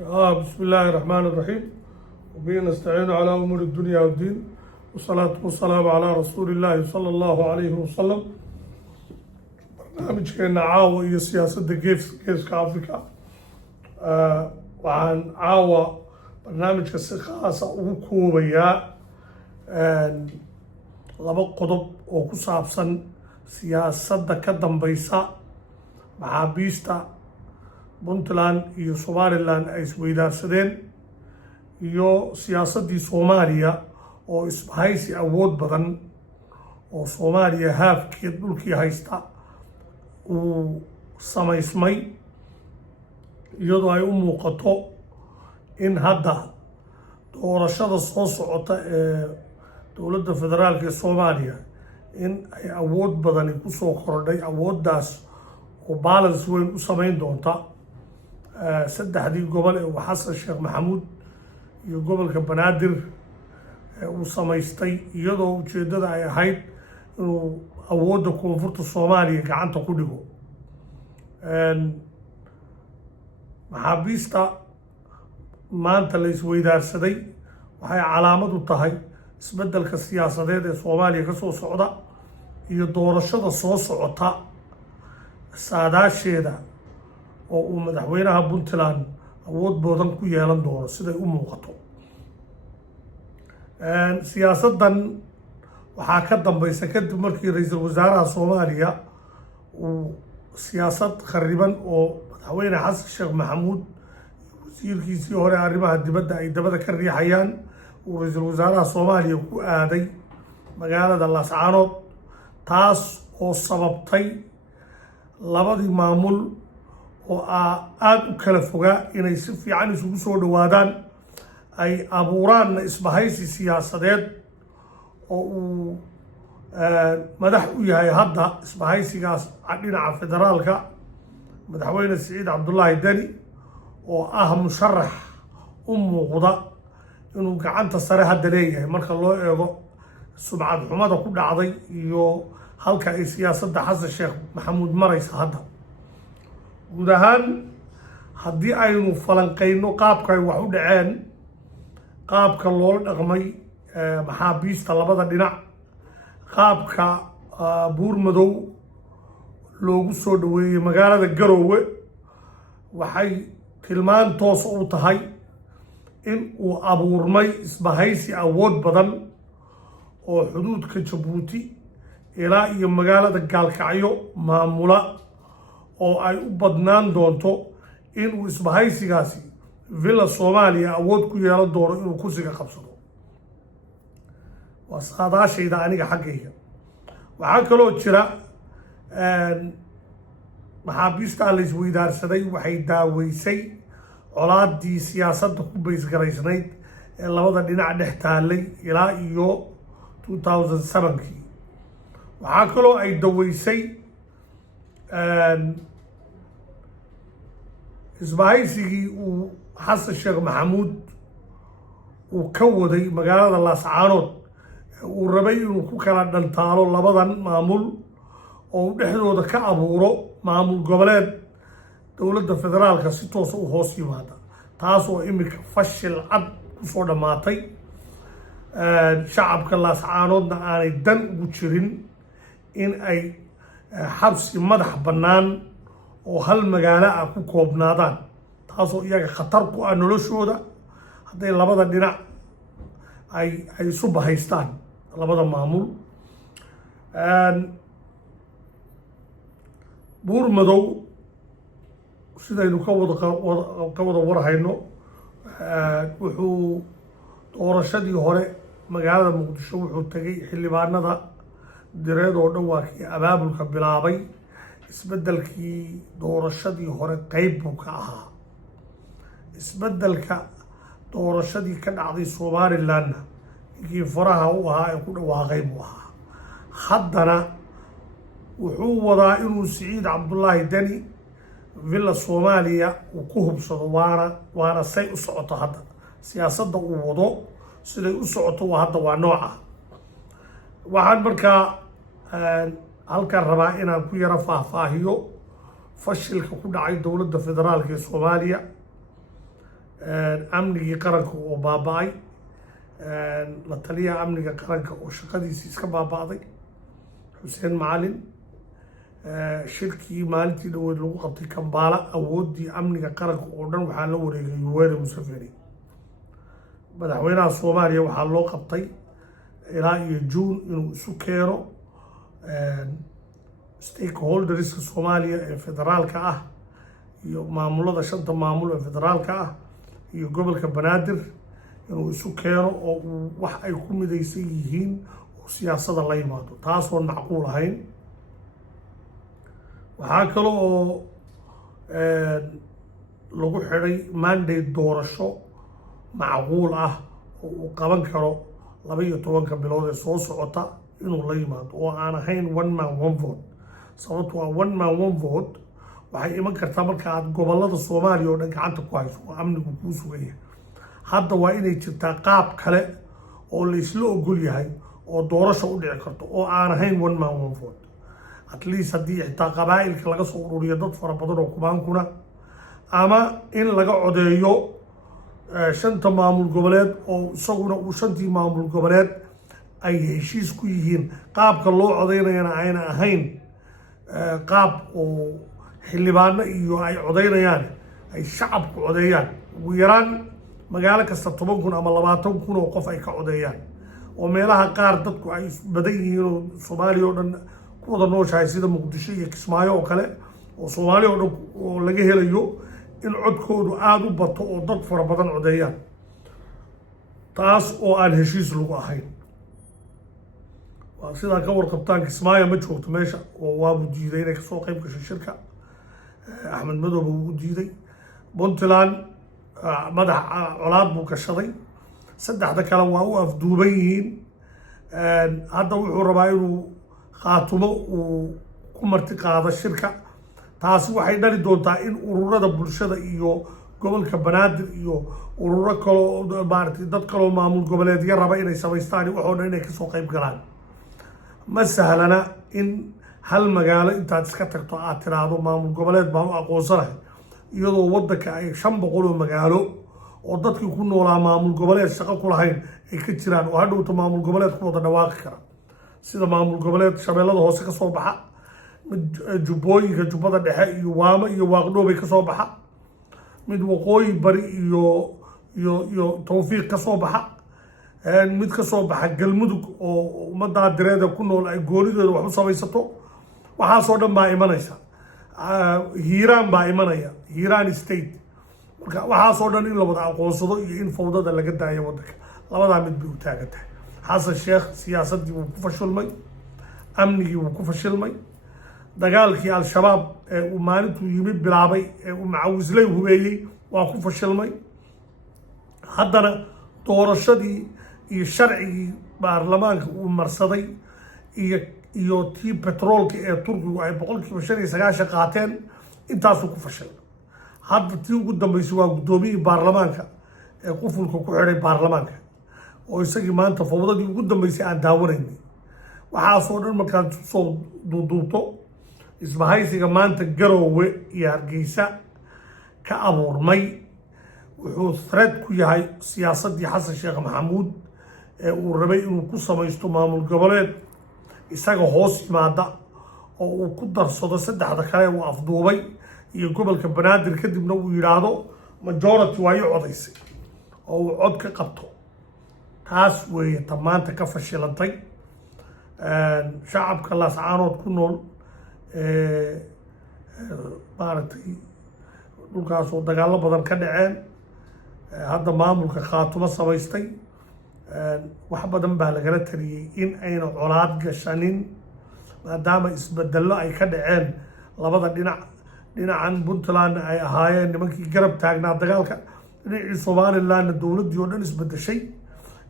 بسم الله الرحمن الرحيم وبه نستعين على أمور الدنيا والدين والصلاة والسلام على رسول الله صلى الله عليه وسلم. برنامجكينا عاوة iyo siyaasadda geeska Afrika waxaan caawa barnaamijka si khaasa ugu koobayaa laba qodob oo ku saabsan siyaasadda ka dambeysa maxaabiista Puntland iyo Somaliland ay isweydaarsadeen iyo siyaasaddii Soomaaliya oo isbahaysi awood badan oo Soomaaliya haafkeed dhulkii haysta uu samaysmay iyadoo ay u muuqato in hadda doorashada soo socota ee dowladda federaalka ee Soomaaliya in ay awood badani ku soo kordhay awooddaas oo balance weyn u samayn doonta saddexdii gobol ee Xasan Sheekh Maxamuud iyo gobolka Banaadir uu samaystay iyadoo ujeedada ay ahayd inuu awoodda koonfurta Soomaaliya gacanta ku dhigo maxaabiista maanta la isweydaarsaday waxay calaamad u tahay isbeddelka siyaasadeed ee Soomaaliya ka soo socda iyo doorashada soo socota saadaasheeda oo uu madaxweynaha Puntland awood badan ku yeelan doono siday u muuqato siyaasaddan waxaa ka dambeysa kadib markii ra'iisul wasaaraha Soomaaliya uu siyaasad khariban oo madaxweyne Xasan Sheekh Maxamuud wasiirkiisii hore arrimaha dibadda ay dabada ka riixayaan uu ra'iisul wasaaraha Soomaaliya ku aaday magaalada Laascaanood taas oo sababtay labadii maamul oo aad u kala fogaa inay si fiican isugu soo dhawaadaan ay abuuraan isbahaysi siyaasadeed oo uu madax u yahay hadda isbahaysigaas dhinaca federaalka madaxweyne Siciid Cabdullaahi Deni oo musharax u muuqda inuu gacanta sare hadda leeyahay marka loo eego sumcad xumada ku dhacday iyo halka ay siyaasadda Xasan Sheekh Maxamuud maraysa hadda guud ahaan haddii aynu falanqeyno qaabka ay wax u dhaceen qaabka loola dhaqmay maxaabiista labada dhinac qaabka Buurmadow loogu soo dhaweeyey magaalada Garowe waxay tilmaan toos u tahay in uu abuurmay isbahaysi awood badan oo xuduudka Jabuuti ilaa iyo magaalada Gaalkacyo maamula oo ay u badnaan doonto inuu isbahaysigaasi villa Soomaaliya awood ku yeelan doono inuu kursiga qabsado waa saadaashayda aniga xaggayga waxaa kaloo jira maxaabiista la isweydaarsaday waxay daaweysay colaadii siyaasadda ku baysgaraysnayd ee labada dhinac dhex taallay ilaa iyo 2007kii waxaa kaloo ay daweysay isbahaysigii uu Xasan Sheekh Maxamuud uu ka waday magaalada Laascaanood uu rabay inuu ku kala dhantaalo labadan maamul oo dhexdooda ka abuuro maamul goboleed dowladda federaalka si toos u hoos yimaada taas oo imika fashil cad ku soo dhamaatay shacabka Laascaanoodna aanay dan ugu jirin in ay xabsi madax bannaan oo hal magaalo ku koobnaadaan taasoo iyaga khatar ku ah noloshooda hadday labada dhinac ay isu bahaystaan labada maamul Buurmadow sidaynu ka wada warhayno wuxuu doorashadii hore magaalada Muqdisho wuxuu tagay xildhibaanada direed oo dhan waa kii abaabulka bilaabay isbeddelkii doorashadii hore qayb buu ka ahaa isbeddelka doorashadii ka dhacday Somalilandna ninkii faraha u ahaa ee ku dhawaaqay buu ahaa haddana wuxuu wadaa inuu Siciid Cabdullaahi Deni villa Soomaaliya uu ku hubsado waana say u socoto hadda siyaasadda uu wado siday u socoto hadda waa nooca waxaan markaa halkan rabaa inaan ku yara faahfaahiyo fashilka ku dhacay dowladda federaalka ee Soomaaliya amnigii qaranka oo baaba'ay, la taliyaha amniga qaranka oo shaqadiisii iska baaba'day xuseen macalin, shirkii maalintii dhaweyd lagu qabtay Kampala awooddii amniga qaranka oo dhan waxaa la wareegay Yoweri Museveni. madaxweynaha Soomaaliya waxaa loo qabtay ilaa iyo June inuu isu keeno stakeholderska Soomaaliya ee federaalka ah iyo maamulada shanta maamul ee federaalka ah iyo gobolka Banaadir inuu isu keeno oo uu wax ay ku midaysan yihiin oo siyaasadda la yimaado, taasoo macquul ahayn. waxaa kale oo lagu xidhay mandate doorasho macquul ah oo uu qaban karo 12 bilood ee soo socota inuu la yimaado oo aan ahayn one man one vote. sababtoo ah one man one vote waxay iman kartaa marka aad gobolada Soomaaliya oo dhan gacanta ku hayso oo amnigu kuu sugaya. hadda waa inay jirtaa qaab kale oo la isla ogol yahay oo doorasho u dhici karto oo aan ahayn one man one vote. at least haddii xitaa qabaa'ilka laga soo ururiyo dad fara badan oo kubaankuna, ama in laga codeeyo shanta maamul goboleed oo isaguna uu shantii maamul goboleed ay heshiis ku yihiin. qaabka loo codeynayana ayna ahayn qaab oo xildhibaano iyo ay codeynayaan, ay shacabku codeeyaan. ugu yaraan magaalo kasta 10,000 ama 20,000 oo qof ay ka codeeyaan, oo meelaha qaar dadku ay badan yihiin oo Soomaaliya oo dhan ku wada nooshahay sida Muqdisho iyo Kismaayo oo kale, oo Soomaaliya oo dhan oo laga helayo in codkoodu aad u bato oo dad fara badan codeeyaan, taas oo aan heshiis lagu ahayn. waa sidaa ka warqabtaan Kismaayo ma joogto meesha oo waabu diiday inay kasoo qayb gasho shirka. Axmed Madoobe wuu diiday. Puntland madax colaad buu gashaday. saddexda kale waa u afduuban yihiin. hadda wuxuu rabaa inuu khaatumo uu ku marti qaado shirka. taasi waxay dhali doontaa in ururada bulshada iyo gobolka Banaadir iyo ururo kale oo maaragtay dad kale oo maamul goboleedyo raba inay samaystaan waxoo dhan inay kasoo qayb galaan. ma sahlana in hal magaalo intaad iska tagto aad tiraahdo maamul goboleed baan u aqoonsanahay, iyadoo waddanka ay 500 oo magaalo oo dadkii ku noolaa maamul goboleed shaqo ku lahayn ay ka jiraan oo hadhowta maamul goboleed ku wada dhawaaqi kara, sida maamul goboleed Shabeellada Hoose ka soo baxa, mid jubbooyinka jubbada dhexe iyo waamo iyo waaqdhoobay ka soo baxa, mid waqooyi bari iyo tawfiiq ka soo baxa, mid ka soo baxa galmudug oo ummadda direeda ku nool ay goonidooda wax u samaysato. waxaasoo dhan baa imanaysa. hiiraan baa imanaya, hiiraan state. marka waxaasoo dhan in la wada aqoonsado iyo in fawdada laga daayo waddanka, labadaa mid bay u taagan tahay. xasan sheekh siyaasaddii wuu ku fashilmay, amnigii wuu ku fashilmay, dagaalkii al-shabaab ee uu maalintuu yimid bilaabay ee uu macawisley hubeeyey waa ku fashilmay. haddana doorashadii iyo sharcigii baarlamaanka uu marsaday iyo tii petroolka ee Turkigu ay 95% qaateen, intaasuu ku fashilmay. hadda tii ugu dambeysay waa guddoomiyihii baarlamaanka ee qufulka ku xidhay baarlamaanka oo isagii maanta fawdadii ugu dambeysay aan daawanaynay. waxaasoo dhan markaad soo duuduubto isbahaysiga maanta Garowe iyo Hargeysa ka abuurmay wuxuu threat ku yahay siyaasaddii Xasan Sheekh Maxamuud ee uu rabay inuu ku samaysto maamul goboleed isaga hoos yimaada oo uu ku darsado saddexda kale uu afduubay iyo gobolka Banaadir, kadibna uu yiraahdo majority waa ii codaysay oo uu cod ka qabto. taas weeye ta maanta ka fashilantay. shacabka laascaanood ku nool maaragtay dhulkaas oo dagaallo badan ka dhaceen, hadda maamulka khaatumo samaystay. wax badan baa lagala taliyey in ayna colaad gashanin maadaama isbedello ay ka dhaceen labada dhinac. dhinacan Puntland ay ahaayeen nimankii garab taagnaa dagaalka, dhinacii Somalilandna dowladdii oo dhan isbedeshay.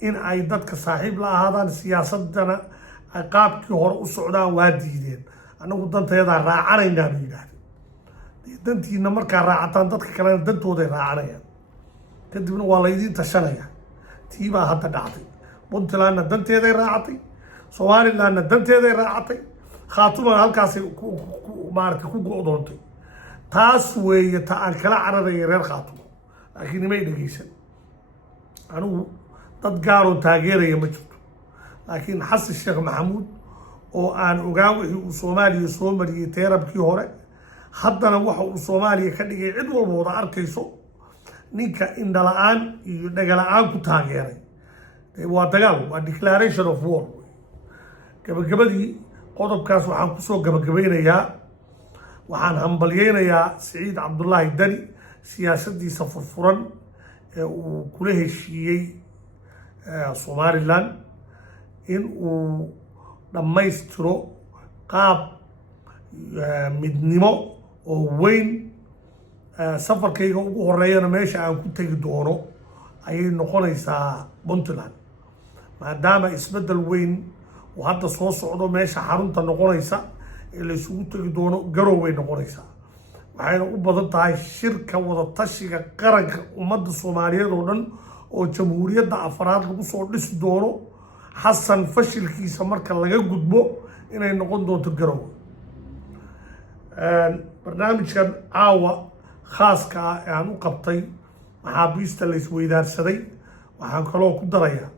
in ay dadka saaxiib la ahaadaan, siyaasadana ay qaabkii hore u socdaan waa diideen. annagu danteedaa raacanaynaa bay yidhaahdeen. dantiina markaa raacataan dadka kalena dantooday raacanayaan, kadibna waa laydiin tashanaya. tii baa hadda dhacday. Puntlandna danteeday raacatay, Somalilandna danteeday raacatay, khaatumana halkaasay maaragtay ku go'doontay. taas weeye ta aan kala cararaya reer khaatumo. laakiin nimay dhegeysan anigu dad gaaroo taageeraya ma jirto laakiin xasan sheekh maxamuud oo aan ogaa wixii uu soomaaliya soo mariyey teerabkii hore haddana waxa uu soomaaliya ka dhigay cid walba wada arkayso ninka indhala-aan iyo dhagala-aan ku taageeray waa dagaal waa declaration of war gabagabadii qodobkaas waxaan kusoo gabagabeynayaa waxaan hambalyeynayaa siciid cabdullaahi dani siyaasaddiisa furfuran ee uu kula heshiiyey somalilan in uu dhammaystiro qaab midnimo oo weyn safarkayga ugu horeeyana meesha aan ku tegi doono ayay noqonaysaa puntland maadaama isbeddel weyn oo hadda soo socdo meesha xarunta noqonaysa ee la isugu tegi doono garoway noqonaysaa waxayna u badan tahay shirka wadatashiga qaranka ummadda soomaaliyeed oo dhan oo jamhuuriyadda afraad lagu soo dhisi doono xasan fashilkiisa marka laga gudbo inay noqon doonto garow barnaamijkan caawa khaaska ah ee aan u qabtay maxaabiista la isweydaarsaday waxaan kaloo ku darayaa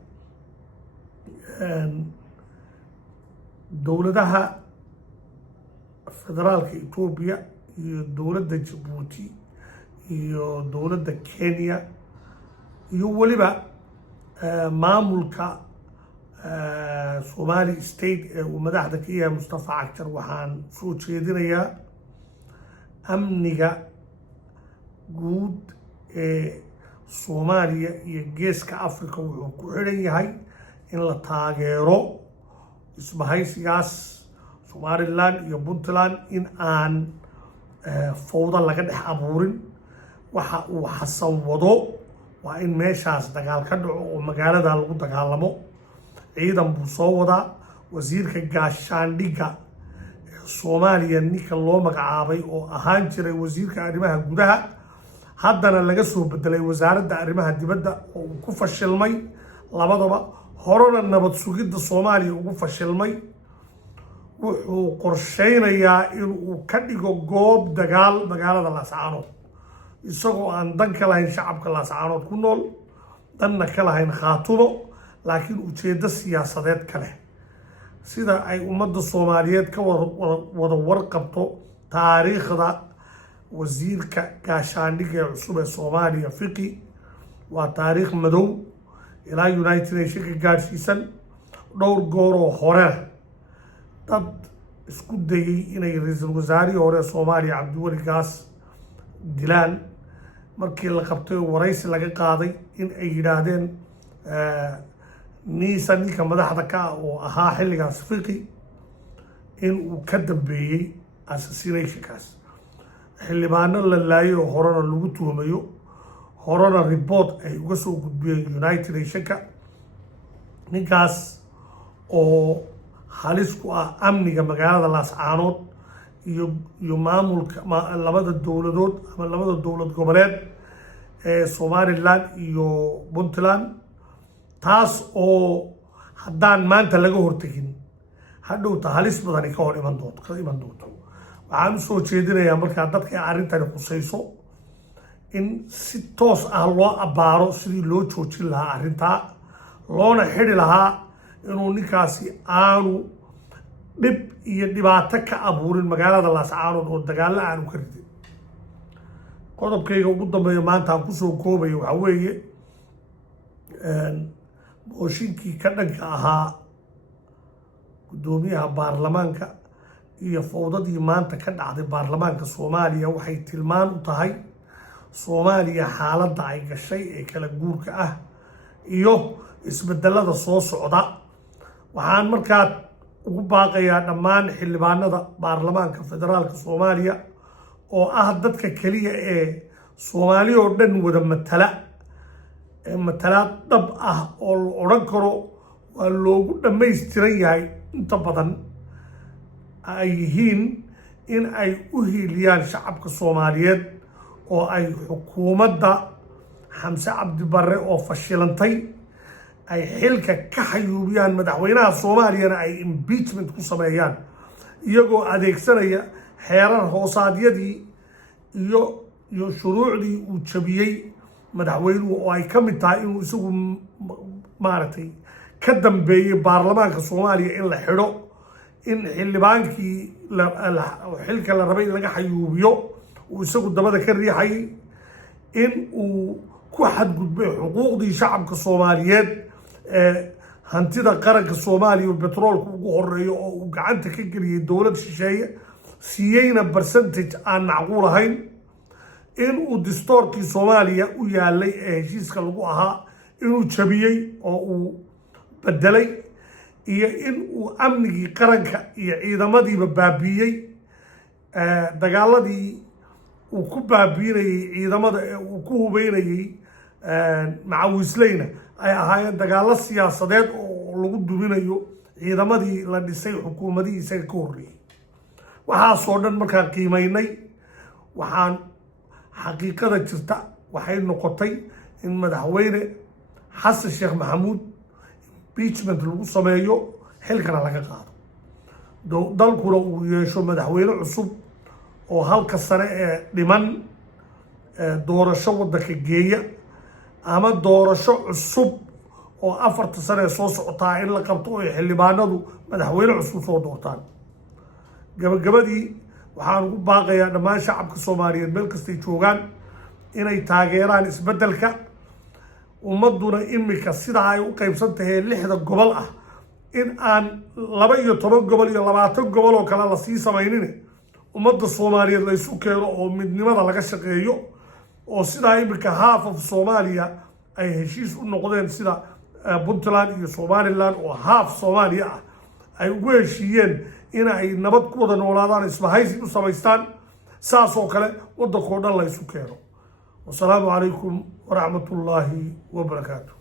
dowladaha federaalka etoobiya iyo dowladda jabuuti iyo dowladda kenya iyo weliba maamulka somali state ee uu madaxda ka yahay mustafa cagjar waxaan soo jeedinayaa amniga guud ee soomaaliya iyo geeska africa wuxuu ku xidhan yahay in la taageero isbahaysigaas somaliland iyo puntland in aan fawda laga dhex abuurin waxa uu xasan wado waa in meeshaas dagaal ka dhaco oo magaalada lagu dagaalamo ciidan buu soo wadaa wasiirka gaashaandhigga soomaaliya ninka loo magacaabay oo ahaan jiray wasiirka arrimaha gudaha haddana laga soo bedelay wasaaradda arrimaha dibadda oo uu ku fashilmay labadaba horena nabad sugidda soomaaliya ugu fashilmay wuxuu qorsheynayaa inuu ka dhigo goob dagaal magaalada laascaanood isagoo aan dan ka lahayn shacabka laascaanood ku nool danna ka lahayn khaatumo laakiin ujeeddo siyaasadeed ka leh sida ay ummadda soomaaliyeed ka wada warqabto taariikhda wasiirka gaashaandhigga ee cusub ee soomaaliya fiqi waa taariikh madow ilaa united nation ka gaadhsiisan dhowr gooroo hore dad isku dayay inay ra-iisul wasaarihii hore ee soomaaliya cabdiweli gaas dilaan markii la qabtay oo waraysi laga qaaday in ay yidhaahdeen niisa ninka madaxda ka ah oo ahaa xilligaas fiqi in uu ka dambeeyey assassinationkaas xildhibaano la laayay oo horena lagu tuhumayo horena report ay uga soo gudbiyeen united nationka ninkaas oo halis ku ah amniga magaalada laascaanood iyo maamulka labada dowladood ama labada dowlad goboleed ee somaliland iyo puntland taas oo haddaan maanta laga hortegin hadhowta halis badani ka iman doonto waxaan usoo jeedinayaa markaa dadka ay arrintani khusayso in si toos ah loo abbaaro sidii loo joojin lahaa arrintaa loona xidhi lahaa inuu ninkaasi aanu dhib iyo dhibaato ka abuurin magaalada laascaanood oo dagaallo aanu ka ridin qodobkayga ugu dambeeya maanta aan kusoo koobayo waxaa weeye booshinkii ka dhanka ahaa guddoomiyaha baarlamaanka iyo fawdadii maanta ka dhacday baarlamaanka soomaaliya waxay tilmaan u tahay soomaaliya xaaladda ay gashay ee kala guurka ah iyo isbedelada soo socda waxaan markaa ugu baaqayaa dhammaan xildhibaanada baarlamaanka federaalka soomaaliya oo ah dadka keliya ee soomaaliya oo dhan wada matalaad dhab ah oo la odhan karo waa loogu dhammaystiran yahay inta badan ay yihiin in ay u hiiliyaan shacabka soomaaliyeed oo ay xukuumadda xamse cabdi barre oo fashilantay ay xilka ka xayuubiyaan madaxweynaha soomaaliyana ay impeachment ku sameeyaan iyagoo adeegsanaya xeerar hoosaadyadii iyo shuruucdii uu jabiyey madaxweynuhu oo ay ka mid tahay inuu isagu maaragtay ka dambeeyey baarlamaanka soomaaliya in la xidho in xildhibaankii xilka la rabay in laga xayuubiyo uu isagu dabada ka riixayay in uu ku xadgudbay xuquuqdii shacabka soomaaliyeed hantida qaranka soomaaliya oo betroolka ugu horeeyo oo uu gacanta ka geliyey dowlad shisheeye siiyeyna percentage aan macquul ahayn in uu distoorkii soomaaliya u yaalay ee heshiiska lagu ahaa inuu jabiyey oo uu bedelay iyo in uu amnigii qaranka iyo ciidamadiiba baabiiyey dagaaladii uu ku baabiinayey ciidamada ee uu ku hubeynayey macawisleyna ay ahaayeen dagaalo siyaasadeed oo lagu duminayo ciidamadii la dhisay xukuumadihii isaga ka horreeyey waxaasoo dhan markaan qiimaynay waxaan xaqiiqada jirta waxay noqotay in madaxweyne xasan sheekh maxamuud impeachment lagu sameeyo xilkana laga qaado dalkuna uu yeesho madaxweyne cusub oo halka sare ee dhiman doorasho waddanka geeya ama doorasho cusub oo 4 sane soo socotaa in la qabto oo xildhibaanadu madaxweyne cusub soo doortaan gabagabadii waxaan ugu baaqayaa dhammaan shacabka soomaaliyeed meel kastay joogaan inay taageeraan isbeddelka ummaduna imika sidaa ay u qaybsan tahay 6 gobol ah in aan 12 gobol iyo 20 gobol oo kale la sii samaynin ummadda soomaaliyeed la isu keeno oo midnimada laga shaqeeyo oo sidaa imika half of Soomaaliya ay heshiis u noqdeen sida Puntland iyo Somaliland oo half Soomaaliya ah ay ugu heshiiyeen in ay nabad ku wada noolaadaan isbahaysi u samaystaan saas oo kale waddankoo dhan la isu keeno. Wassalaamu calaykum waraxmatullaahi wabarakaatuh.